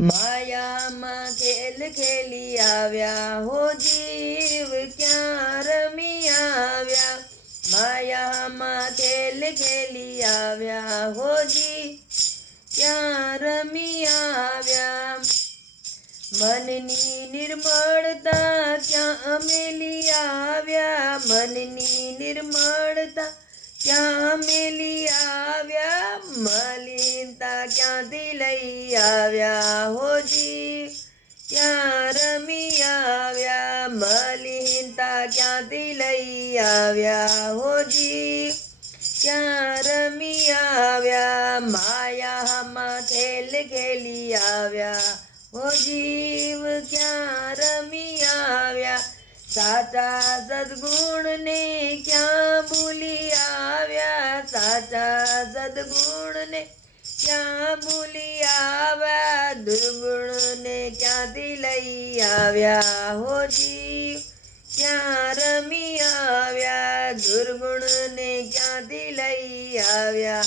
માયામાં ખેલ ખેલી આવ્યા હો જીવ ક્યાં રમી આવ્યા માયામાં ખેલ ખેલી આવ્યા હો જી ક્યાં રમી આવ્યા મનની નિર્મળતા ક્યાં મેલી આવ્યા મનની નિર્મળતા ક્યાં મેલી આવ્યા મલિનતા ક્યાંથી લઈ આવ્યા હોજી ક્યાં રમી આવ્યા મલિનતા ક્યાંથી લઈ આવ્યા હોજી ક્યાં રમી આવ્યા માયામાં ખેલ ખેલી આવ્યા હો જીવ ક્યાં રમી આવ્યા સાચા સદગુણને ક્યાં ભૂલી આવ્યા સાચા સદગુણને ક્યાં ભૂલી આવ્યા દુર્ગુણને ક્યાંથી લઈ આવ્યા હો જીવ ક્યાં રમી આવ્યા, દુર્ગુણને ક્યાંથી લઈ આવ્યા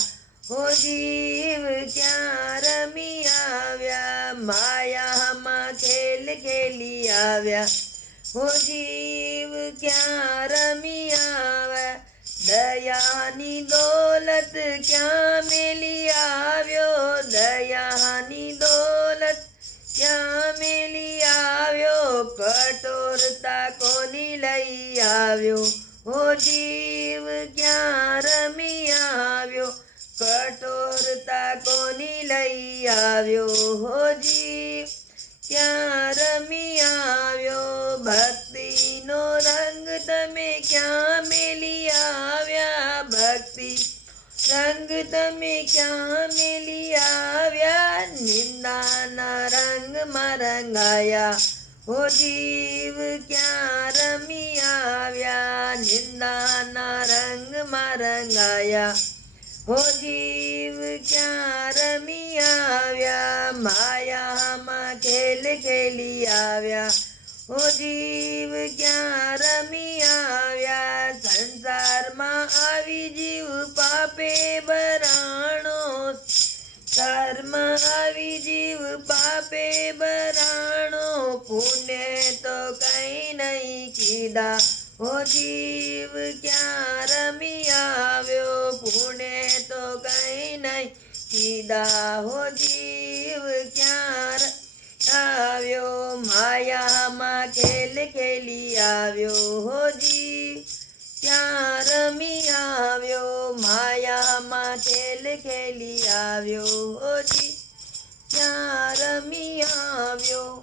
હો જીવ? ક્યાં રમી આવ્યા, માયામાં ખેલ ખેલી આવ્યા હો જીવ. ક્યાં રમી આવ્યા દયાની દોલત ક્યાં મેલી આવ્યો? દયાની દોલત ક્યાં મેલી આવ્યો? કઠોરતા કોની લઈ આવ્યો? હો જીવ, ક્યાં રમી આવ્યો? કઠોરતા કોની લઈ આવ્યો? હો જીવ, ક્યાં રમી આવ્યો? ભક્તિનો ભક્તિ. રંગ તમે ક્યાં મેલી આવ્યા? નિંદાના રંગમાં રંગાયા હો જીવ, ક્યાં રમી આવ્યા? નિંદાના રંગમાં રંગાયા હો જીવ, ક્યાં રમી આવ્યા? માયામાં ખેલ ખેલી આવ્યા. હો જીવ, ક્યાં પાપે બરાણો સંસારમાં આવી જીવ પાપે બરાણો પુણ્ય તો કઈ નહીં કીધા હો જીવ ક્યાં રમી આવ્યો પુણે તો કઈ નહીં કીધા હો જીવ ક્યાં ર- આવ્યો માયામાં ખેલ ખેલી આવ્યો હો જીવ ક્યાં રમી આવ્યો માયામાં ખેલ ખેલી આવ્યો હોજી ત્યાં રમી આવ્યો